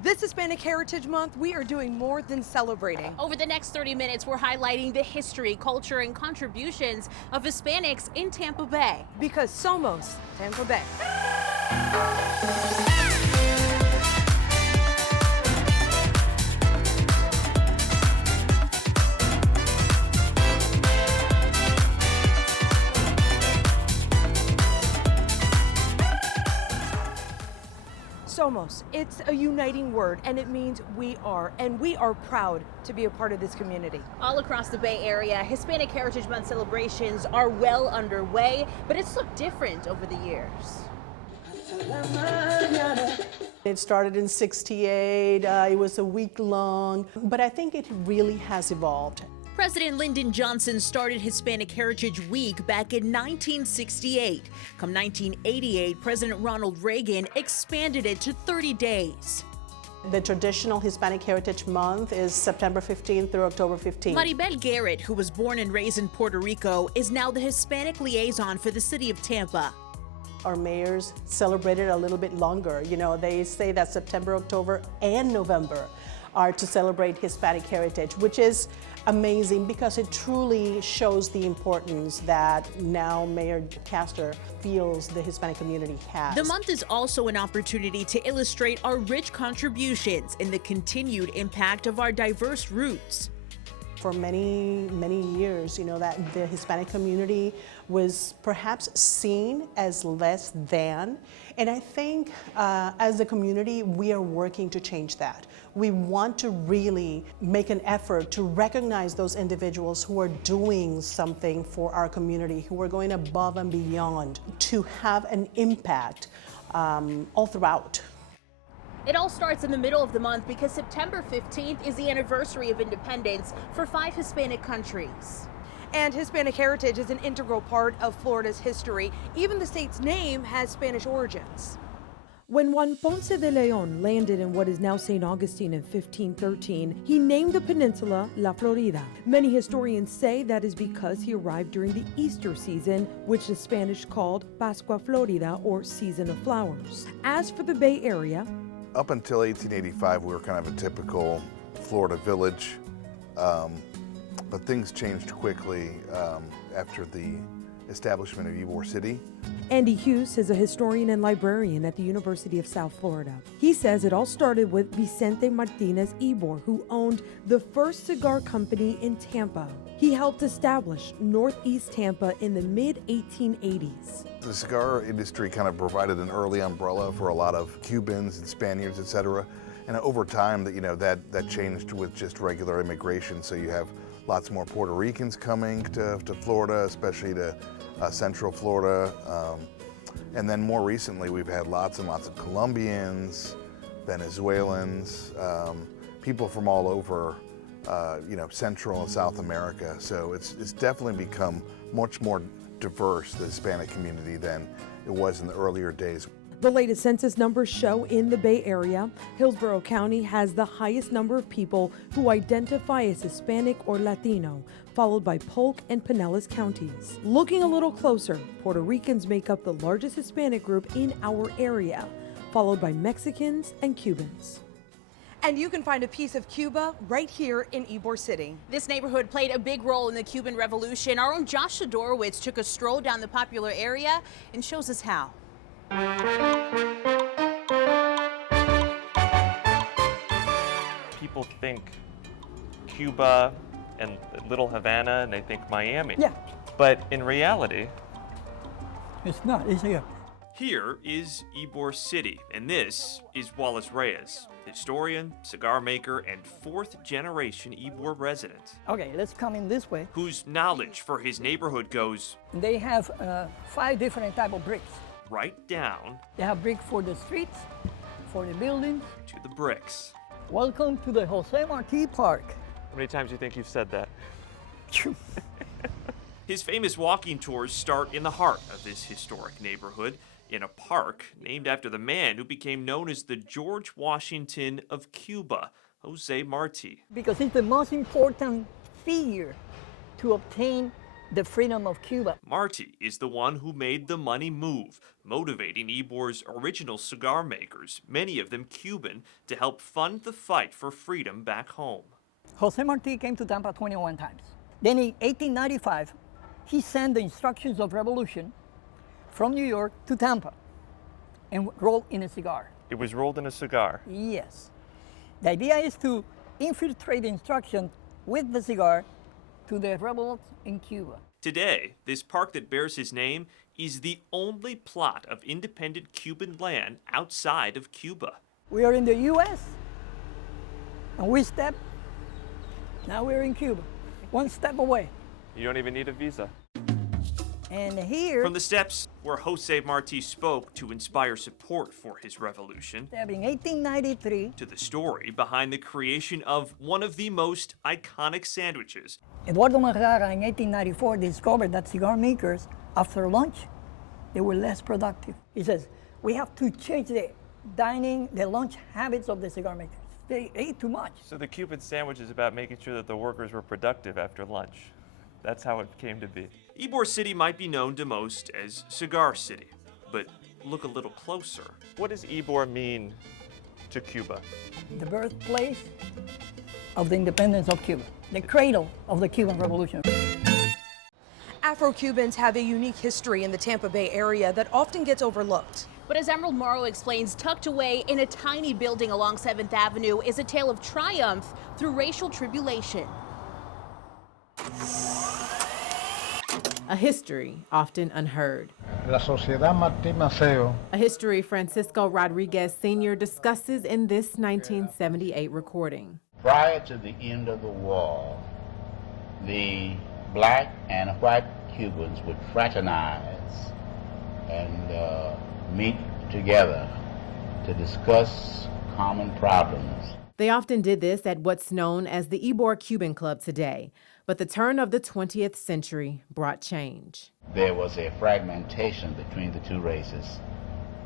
This Hispanic Heritage Month, we are doing more than celebrating. Over the next 30 minutes, we're highlighting the history, culture, and contributions of Hispanics in Tampa Bay. Because Somos Tampa Bay. Somos, it's a uniting word, and it means we are, and we are proud to be a part of this community. All across the Bay Area, Hispanic Heritage Month celebrations are well underway, but it's looked different over the years. It started in '68, it was a week long, but I think it really has evolved. President Lyndon Johnson started Hispanic Heritage Week back in 1968. Come 1988, President Ronald Reagan expanded it to 30 days. The traditional Hispanic Heritage Month is September 15th through October 15th. Maribel Garrett, who was born and raised in Puerto Rico, is now the Hispanic liaison for the city of Tampa. Our mayors celebrated a little bit longer. You know, they say that September, October, and November are to celebrate Hispanic heritage, which is amazing because it truly shows the importance that now Mayor Castor feels the Hispanic community has. The month is also an opportunity to illustrate our rich contributions and the continued impact of our diverse roots. For many, many years, you know, that the Hispanic community was perhaps seen as less than. And I think as a community, we are working to change that. We want to really make an effort to recognize those individuals who are doing something for our community, who are going above and beyond to have an impact all throughout. It all starts in the middle of the month because September 15th is the anniversary of independence for 5 Hispanic countries. And Hispanic heritage is an integral part of Florida's history. Even the state's name has Spanish origins. When Juan Ponce de Leon landed in what is now St. Augustine in 1513, he named the peninsula La Florida. Many historians say that is because he arrived during the Easter season, which the Spanish called Pascua Florida, or Season of Flowers. As for the Bay Area, up until 1885, we were kind of a typical Florida village, but things changed quickly after the establishment of Ybor City. Andy Hughes is a historian and librarian at the University of South Florida. He says it all started with Vicente Martinez Ybor, who owned the first cigar company in Tampa. He helped establish Northeast Tampa in the mid-1880s. The cigar industry kind of provided an early umbrella for a lot of Cubans and Spaniards, etc. And over time, that changed with just regular immigration. So you have lots more Puerto Ricans coming to Florida, especially to Central Florida. And then more recently, we've had lots and lots of Colombians, Venezuelans, people from all over, Central and South America. So it's definitely become much more diverse, the Hispanic community, than it was in the earlier days. The latest census numbers show in the Bay Area, Hillsborough County has the highest number of people who identify as Hispanic or Latino, followed by Polk and Pinellas counties. Looking a little closer, Puerto Ricans make up the largest Hispanic group in our area, followed by Mexicans and Cubans. And you can find a piece of Cuba right here in Ybor City. This neighborhood played a big role in the Cuban Revolution. Our own Josh Sidorowicz took a stroll down the popular area and shows us how. People think Cuba and Little Havana, and they think Miami. Yeah. But in reality, it's not. It's here. Here is Ybor City, and this is Wallace Reyes, historian, cigar maker, and 4th-generation Ybor resident. Okay, let's come in this way. Whose knowledge for his neighborhood goes They have 5 different type of bricks. right down They have brick for the streets, for the buildings. to the bricks. Welcome to the Jose Marti Park. how many times do you think you've said that? His famous walking tours start in the heart of this historic neighborhood, in a park named after the man who became known as the George Washington of Cuba, Jose Marti. Because it's the most important figure to obtain the freedom of Cuba. Marty is the one who made the money move, motivating Ybor's original cigar makers, many of them Cuban, to help fund the fight for freedom back home. Jose Marti came to Tampa 21 times. Then in 1895, he sent the instructions of revolution from New York to Tampa and rolled in a cigar. It was rolled in a cigar. Yes. The idea is to infiltrate the instruction with the cigar to the rebels in Cuba. Today, this park that bears his name is the only plot of independent Cuban land outside of Cuba. We are in the U.S. and now we're in Cuba, one step away. You don't even need a visa. And here, From the steps where Jose Marti spoke to inspire support for his revolution, in 1893, to the story behind the creation of one of the most iconic sandwiches, Eduardo Marrara in 1894 discovered that cigar makers, after lunch, they were less productive. He says, we have to change the lunch habits of the cigar makers. They ate too much. So the Cuban sandwich is about making sure that the workers were productive after lunch. That's how it came to be. Ybor City might be known to most as Cigar City, but look a little closer. What does Ybor mean to Cuba? The birthplace of the independence of Cuba, the cradle of the Cuban Revolution. Afro-Cubans have a unique history in the Tampa Bay area that often gets overlooked. But as Emerald Morrow explains, tucked away in a tiny building along 7th Avenue is a tale of triumph through racial tribulation. A history often unheard. La Sociedad Martí Maceo. A history Francisco Rodriguez Sr. discusses in this 1978 recording. Prior to the end of the war, the black and white Cubans would fraternize and meet together to discuss common problems. They often did this at what's known as the Ybor Cuban Club today, but the turn of the 20th century brought change. There was a fragmentation between the two races,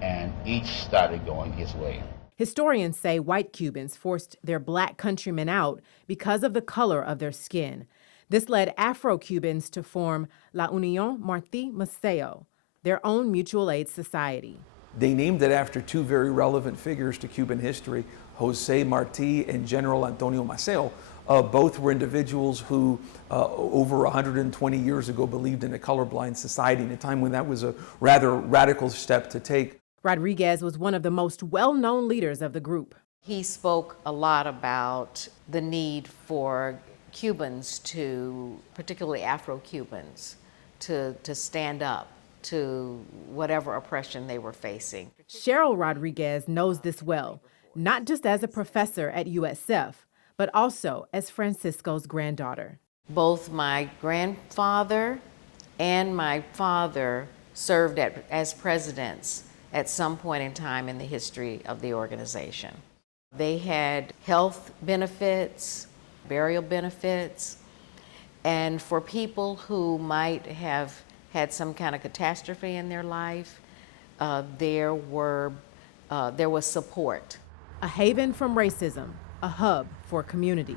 and each started going his way. Historians say white Cubans forced their black countrymen out because of the color of their skin. This led Afro-Cubans to form La Unión Martí Maceo, their own mutual aid society. They named it after two very relevant figures to Cuban history, Jose Marti and General Antonio Maceo. Both were individuals who, over 120 years ago, believed in a colorblind society in a time when that was a rather radical step to take. Rodriguez was one of the most well-known leaders of the group. He spoke a lot about the need for Cubans to, particularly Afro-Cubans, to stand up to whatever oppression they were facing. Cheryl Rodriguez knows this well, not just as a professor at USF, but also as Francisco's granddaughter. Both my grandfather and my father served as presidents at some point in time in the history of the organization. They had health benefits, burial benefits, and for people who might have had some kind of catastrophe in their life, there was support. A haven from racism, a hub for community.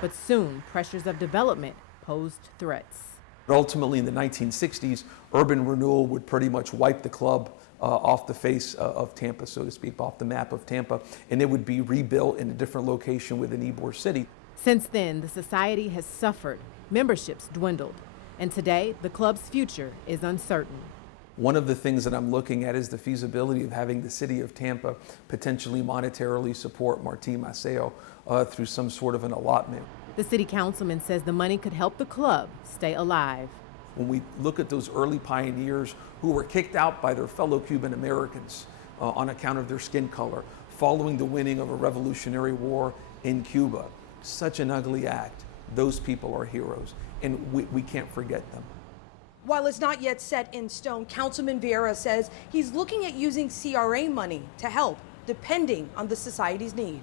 But soon, pressures of development posed threats. Ultimately, in the 1960s, urban renewal would pretty much wipe the club off the face of Tampa, so to speak, off the map of Tampa, and it would be rebuilt in a different location within Ybor City. Since then, the society has suffered, memberships dwindled, and today, the club's future is uncertain. One of the things that I'm looking at is the feasibility of having the city of Tampa potentially monetarily support Martí Maceo through some sort of an allotment. The city councilman says the money could help the club stay alive. When we look at those early pioneers who were kicked out by their fellow Cuban Americans on account of their skin color, following the winning of a revolutionary war in Cuba, such an ugly act. Those people are heroes, and we can't forget them. While it's not yet set in stone, Councilman Vieira says he's looking at using CRA money to help, depending on the society's need.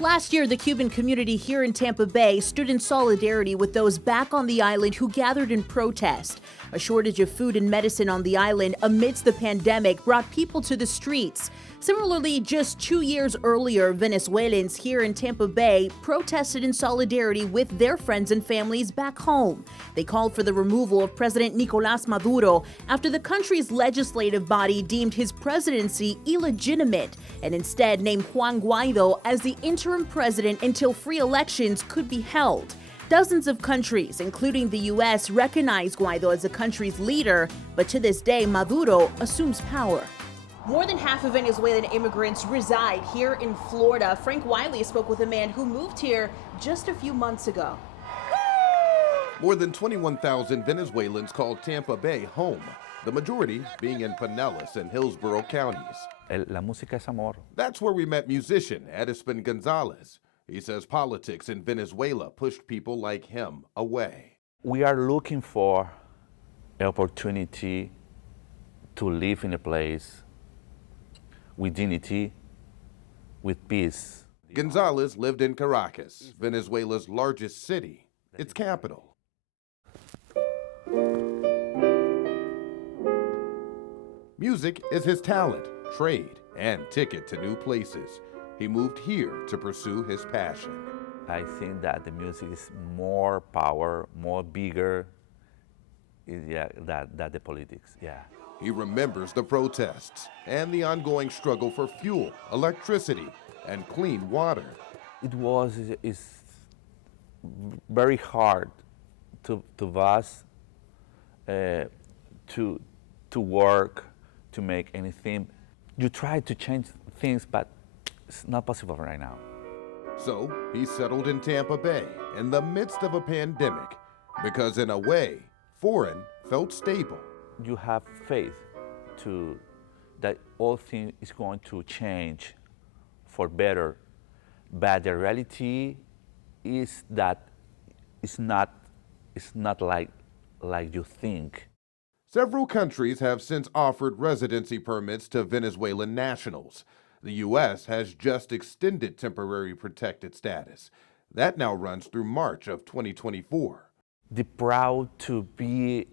Last year, the Cuban community here in Tampa Bay stood in solidarity with those back on the island who gathered in protest. A shortage of food and medicine on the island amidst the pandemic brought people to the streets. Similarly, just 2 years earlier, Venezuelans here in Tampa Bay protested in solidarity with their friends and families back home. They called for the removal of President Nicolás Maduro after the country's legislative body deemed his presidency illegitimate and instead named Juan Guaido as the interim president until free elections could be held. Dozens of countries, including the U.S., recognize Guaido as the country's leader, but to this day, Maduro assumes power. More than half of Venezuelan immigrants reside here in Florida. Frank Wiley spoke with a man who moved here just a few months ago. More than 21,000 Venezuelans call Tampa Bay home, the majority being in Pinellas and Hillsborough counties. La música es amor. That's where we met musician Edison Gonzalez. He says politics in Venezuela pushed people like him away. We are looking for an opportunity to live in a place with dignity, with peace. Gonzalez lived in Caracas, Venezuela's largest city, its capital. Music is his talent, trade, and ticket to new places. He moved here to pursue his passion. I think that the music is more power, more bigger than the politics, yeah. He remembers the protests and the ongoing struggle for fuel, electricity, and clean water. It's very hard to us to work, to make anything. You try to change things, but it's not possible right now. So he settled in Tampa Bay in the midst of a pandemic because in a way, foreign felt stable. You have faith that all things is going to change for better, but the reality is that it's not like you think. Several countries have since offered residency permits to Venezuelan nationals. The U.S. has just extended temporary protected status. That now runs through March of 2024. They're proud to be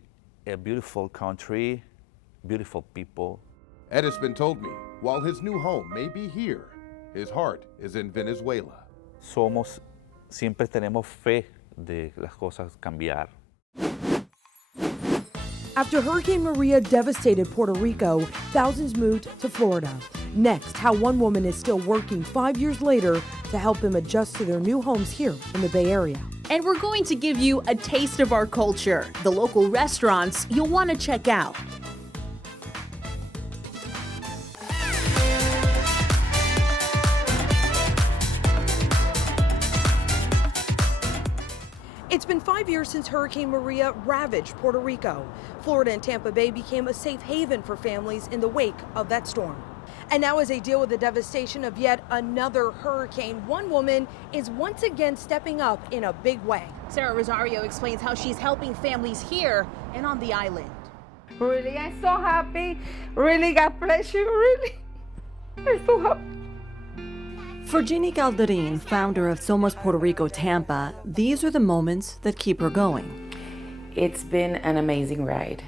a beautiful country, beautiful people. Edison told me, while his new home may be here, his heart is in Venezuela. Siempre tenemos fe de las cosas cambiar. After Hurricane Maria devastated Puerto Rico, thousands moved to Florida. Next, how one woman is still working 5 years later to help them adjust to their new homes here in the Bay Area. And we're going to give you a taste of our culture, the local restaurants you'll want to check out. It's been 5 years since Hurricane Maria ravaged Puerto Rico. Florida and Tampa Bay became a safe haven for families in the wake of that storm. And now as they deal with the devastation of yet another hurricane, one woman is once again stepping up in a big way. Sarah Rosario explains how she's helping families here and on the island. Really, I'm so happy. Really, God bless you, really. I'm so happy. For Jeannie Calderin, founder of Somos Puerto Rico Tampa, these are the moments that keep her going. It's been an amazing ride.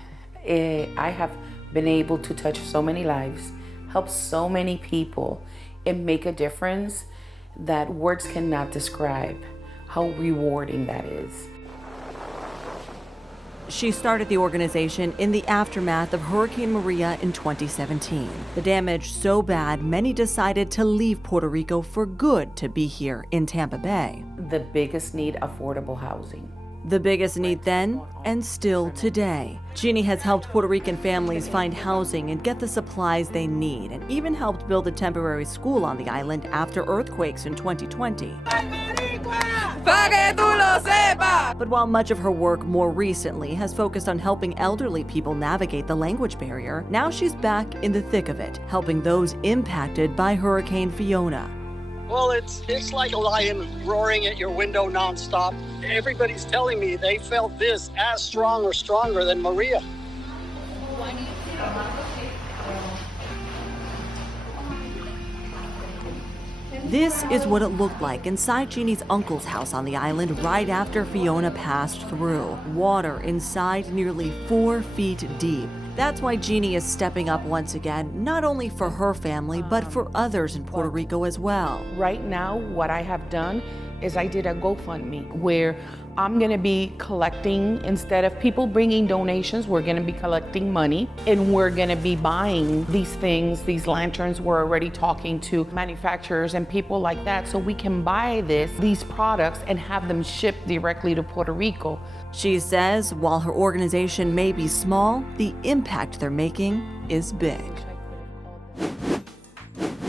I have been able to touch so many lives, help so many people, and make a difference that words cannot describe how rewarding that is. She started the organization in the aftermath of Hurricane Maria in 2017. The damage so bad, many decided to leave Puerto Rico for good to be here in Tampa Bay. The biggest need, affordable housing. The biggest need then, and still today. Jeannie has helped Puerto Rican families find housing and get the supplies they need, and even helped build a temporary school on the island after earthquakes in 2020. But while much of her work more recently has focused on helping elderly people navigate the language barrier, now she's back in the thick of it, helping those impacted by Hurricane Fiona. Well, it's like a lion roaring at your window nonstop. Everybody's telling me they felt this as strong or stronger than Maria. This is what it looked like inside Jeannie's uncle's house on the island right after Fiona passed through. Water inside nearly 4 feet deep. That's why Jeannie is stepping up once again, not only for her family, but for others in Puerto Rico as well. Right now, what I have done is I did a GoFundMe where I'm gonna be collecting, instead of people bringing donations, we're gonna be collecting money and we're gonna be buying these things, these lanterns. We're already talking to manufacturers and people like that so we can buy these products and have them shipped directly to Puerto Rico. She says while her organization may be small, the impact they're making is big.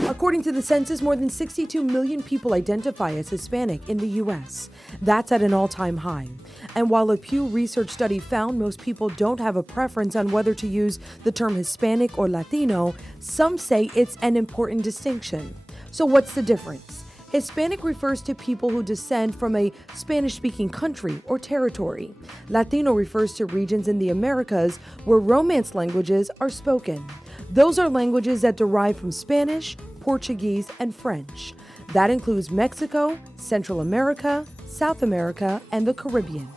According to the census, more than 62 million people identify as Hispanic in the U.S. That's at an all-time high. And while a Pew Research study found most people don't have a preference on whether to use the term Hispanic or Latino, some say it's an important distinction. So what's the difference? Hispanic refers to people who descend from a Spanish-speaking country or territory. Latino refers to regions in the Americas where Romance languages are spoken. Those are languages that derive from Spanish, Portuguese, and French. That includes Mexico, Central America, South America, and the Caribbean.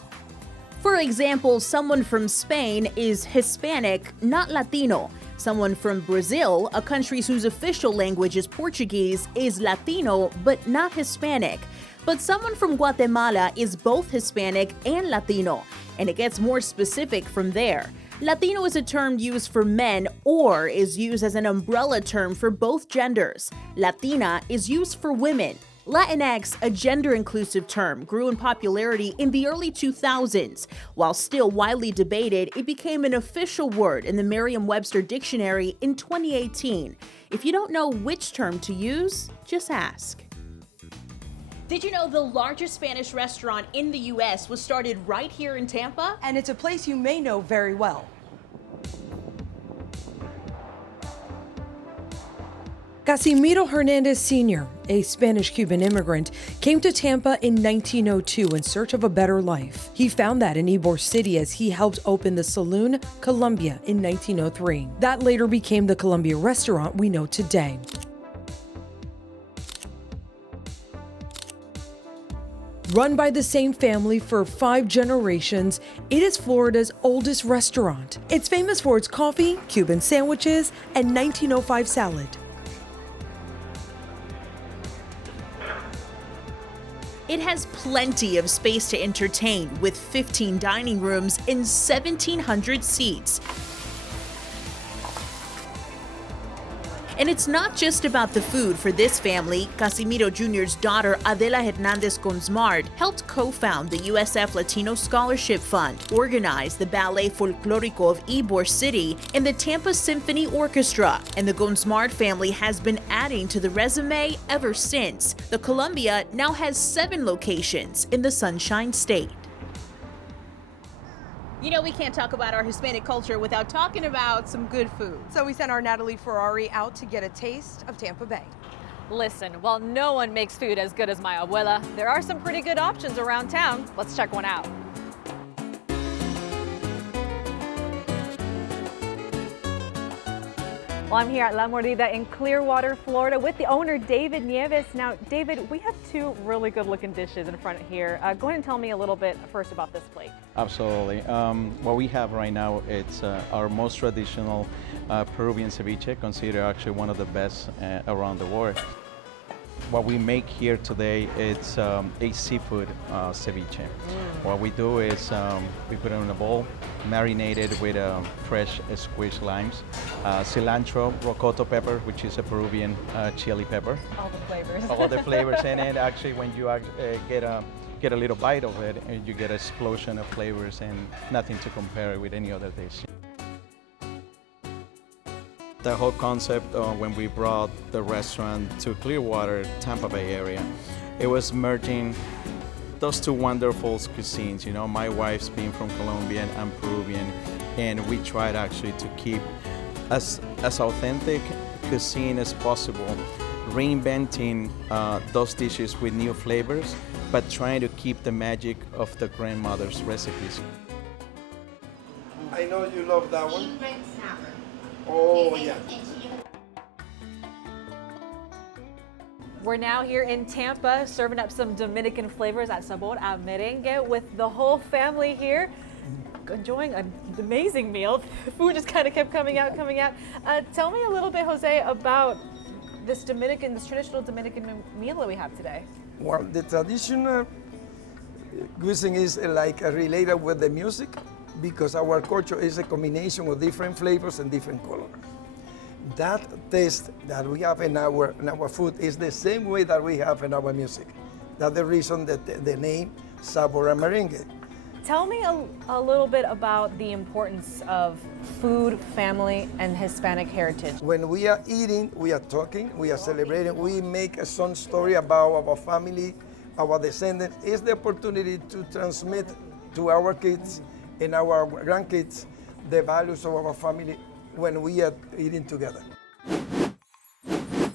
For example, someone from Spain is Hispanic, not Latino. Someone from Brazil, a country whose official language is Portuguese, is Latino, but not Hispanic. But someone from Guatemala is both Hispanic and Latino, and it gets more specific from there. Latino is a term used for men or is used as an umbrella term for both genders. Latina is used for women. Latinx, a gender-inclusive term, grew in popularity in the early 2000s. While still widely debated, it became an official word in the Merriam-Webster dictionary in 2018. If you don't know which term to use, just ask. Did you know the largest Spanish restaurant in the U.S. was started right here in Tampa? And it's a place you may know very well. Casimiro Hernandez Sr., a Spanish-Cuban immigrant, came to Tampa in 1902 in search of a better life. He found that in Ybor City as he helped open the saloon Colombia in 1903. That later became the Colombia restaurant we know today. Run by the same family for 5 generations, it is Florida's oldest restaurant. It's famous for its coffee, Cuban sandwiches, and 1905 salad. It has plenty of space to entertain, with 15 dining rooms and 1,700 seats. And it's not just about the food for this family. Casimiro Jr.'s daughter, Adela Hernandez Gonzmart, helped co-found the USF Latino Scholarship Fund, organize the Ballet Folklorico of Ybor City, and the Tampa Symphony Orchestra. And the Gonzmart family has been adding to the resume ever since. The Colombia now has 7 locations in the Sunshine State. You know, we can't talk about our Hispanic culture without talking about some good food. So we sent our Natalie Ferrari out to get a taste of Tampa Bay. Listen, while no one makes food as good as my abuela, there are some pretty good options around town. Let's check one out. Well, I'm here at La Mordida in Clearwater, Florida with the owner, David Nieves. Now, David, we have 2 really good looking dishes in front of here. Go ahead and tell me a little bit first about this plate. Absolutely. What we have right now, it's our most traditional Peruvian ceviche, considered actually one of the best around the world. What we make here today, it's a seafood ceviche. What we do is we put it in a bowl, marinated with fresh squeezed limes, cilantro, rocoto pepper, which is a Peruvian chili pepper. All the flavors. All the flavors, and then actually when you get a little bite of it, you get an explosion of flavors and nothing to compare it with any other dish. The whole concept when we brought the restaurant to Clearwater, Tampa Bay area, it was merging those 2 wonderful cuisines. You know, my wife's being from Colombia and I'm Peruvian, and we tried actually to keep as authentic cuisine as possible, reinventing those dishes with new flavors, but trying to keep the magic of the grandmother's recipes. I know you love that one. Oh, yeah. We're now here in Tampa serving up some Dominican flavors at Sabor a Merengue with the whole family here, enjoying an amazing meal. The food just kind of kept coming out. Tell me a little bit, Jose, about this traditional Dominican meal that we have today. Well, the traditional cuisine is like related with the music because our culture is a combination of different flavors and different colors. That taste that we have in our food is the same way that we have in our music. That's the reason that the name Sabor a Merengue. Tell me a little bit about the importance of food, family, and Hispanic heritage. When we are eating, we are talking, we are celebrating, we make some story about our family, our descendants. It's the opportunity to transmit to our kids and our grandkids the values of our family when we are eating together.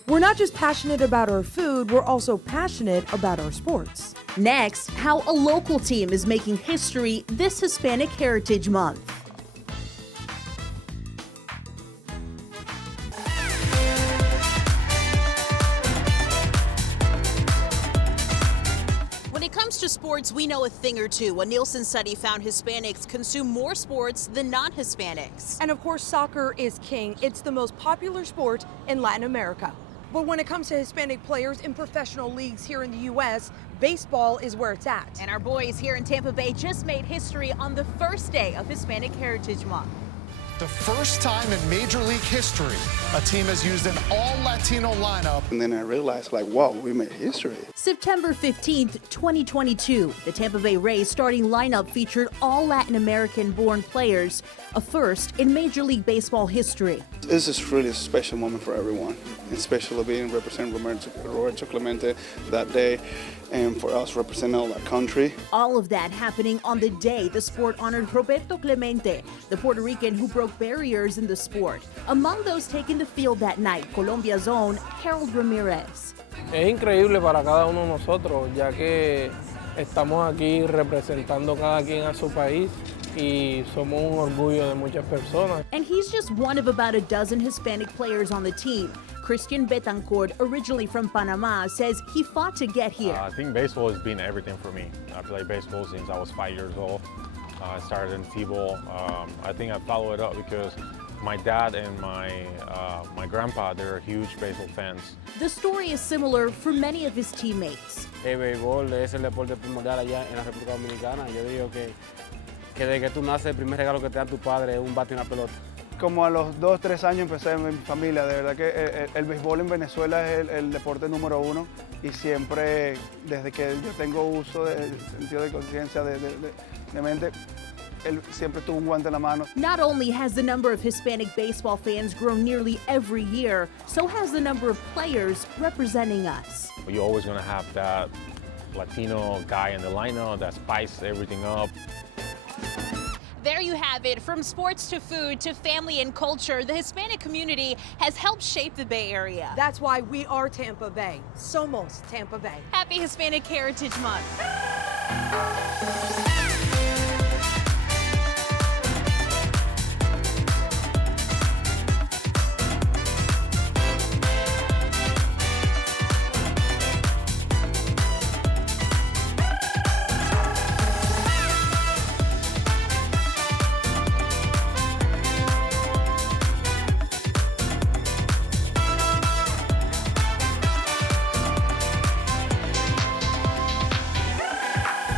We're not just passionate about our food, we're also passionate about our sports. Next, how a local team is making history this Hispanic Heritage Month. When it comes to sports, we know a thing or two. A Nielsen study found Hispanics consume more sports than non-Hispanics. And of course, soccer is king. It's the most popular sport in Latin America. But when it comes to Hispanic players in professional leagues here in the U.S., baseball is where it's at. And our boys here in Tampa Bay just made history on the first day of Hispanic Heritage Month. The first time in Major League history, a team has used an all-Latino lineup. And then I realized, like, wow, we made history. September 15th, 2022, the Tampa Bay Rays starting lineup featured all Latin American-born players, a first in Major League Baseball history. This is really a special moment for everyone, especially being representing Roberto Clemente that day, and for us representing all that country. All of that happening on the day the sport honored Roberto Clemente, the Puerto Rican who broke barriers in the sport. Among those taking the field that night, Colombia's own Harold Ramirez. Es increíble para cada uno de nosotros, ya que estamos aquí representando cada quien a su país y somos un orgullo de muchas personas. And he's just one of about a dozen Hispanic players on the team. Christian Betancourt, originally from Panama, says he fought to get here. I think baseball has been everything for me. I played baseball since I was 5 years old. I started in T-ball. I think I followed it up because my dad and my grandpa, they're huge baseball fans. The story is similar for many of his teammates. El béisbol es el deporte primordial allá en la República Dominicana. Yo digo que desde que tú naces, el primer regalo que te da tu padre es un bate y una pelota. Como a los 2 o 3 años empecé en mi familia. De verdad que el béisbol en Venezuela es el deporte número 1 y siempre, desde que yo tengo uso del sentido de conciencia, de mente, él siempre tuvo un guante en la mano. Not only has the number of Hispanic baseball fans grown nearly every year, so has the number of players representing us. You're always going to have that Latino guy in the lineup that spices everything up. There you have it. From sports to food to family and culture, the Hispanic community has helped shape the Bay Area. That's why we are Tampa Bay. Somos Tampa Bay. Happy Hispanic Heritage Month.